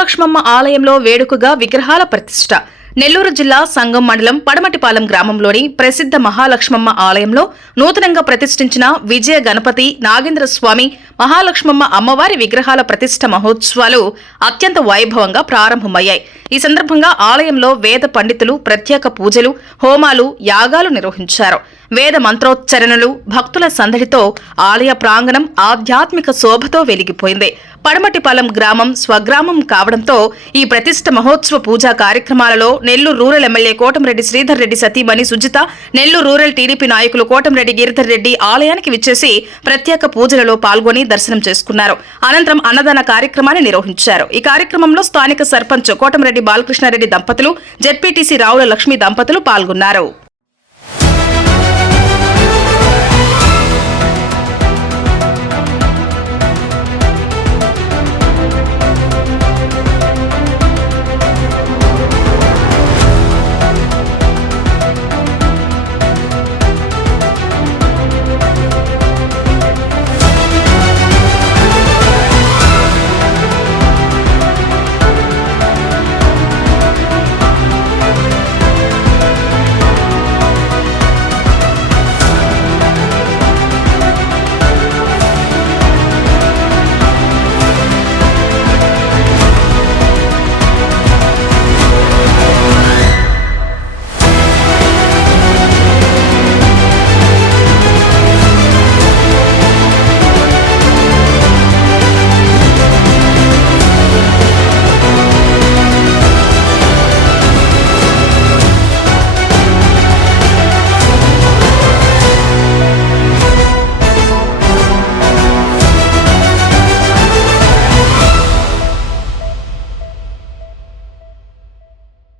మహాలక్ష్మమ్మ ఆలయంలో వేడుకగా విగ్రహాల ప్రతిష్ఠ. నెల్లూరు జిల్లా సంగం మండలం పడమటిపాలెం గ్రామంలోని ప్రసిద్ధ మహాలక్ష్మమ్మ ఆలయంలో నూతనంగా ప్రతిష్ఠించిన విజయ గణపతి నాగేంద్ర స్వామి మహాలక్ష్మమ్మ అమ్మవారి విగ్రహాల ప్రతిష్ఠ మహోత్సవాలు అత్యంత వైభవంగా ప్రారంభమయ్యాయి. ఈ సందర్భంగా ఆలయంలో వేద పండితులు ప్రత్యేక పూజలు, హోమాలు, యాగాలు నిర్వహించారు. వేద మంత్రోచ్చరణలు, భక్తుల సందడితో ఆలయ ప్రాంగణం ఆధ్యాత్మిక శోభతో వెలిగిపోయింది. పడమటిపాలెం గ్రామం స్వగ్రామం కావడంతో ఈ ప్రతిష్ఠ మహోత్సవ పూజా కార్యక్రమాలలో నెల్లూరు రూరల్ ఎమ్మెల్యే కోటంరెడ్డి శ్రీధర్ రెడ్డి సతీమణి సుజిత, నెల్లూరు రూరల్ టీడీపీ నాయకులు కోటంరెడ్డి గిరిధర్ రెడ్డి ఆలయానికి విచ్చేసి ప్రత్యేక పూజలలో పాల్గొని దర్శనం చేసుకున్నారు. అనంతరం అన్నదాన కార్యక్రమాన్ని నిర్వహించారు. ఈ కార్యక్రమంలో స్థానిక సర్పంచ్ కోటంరెడ్డి బాలకృష్ణారెడ్డి దంపతులు, జెడ్పీటీసీ రావుల లక్ష్మీ దంపతులు పాల్గొన్నారు.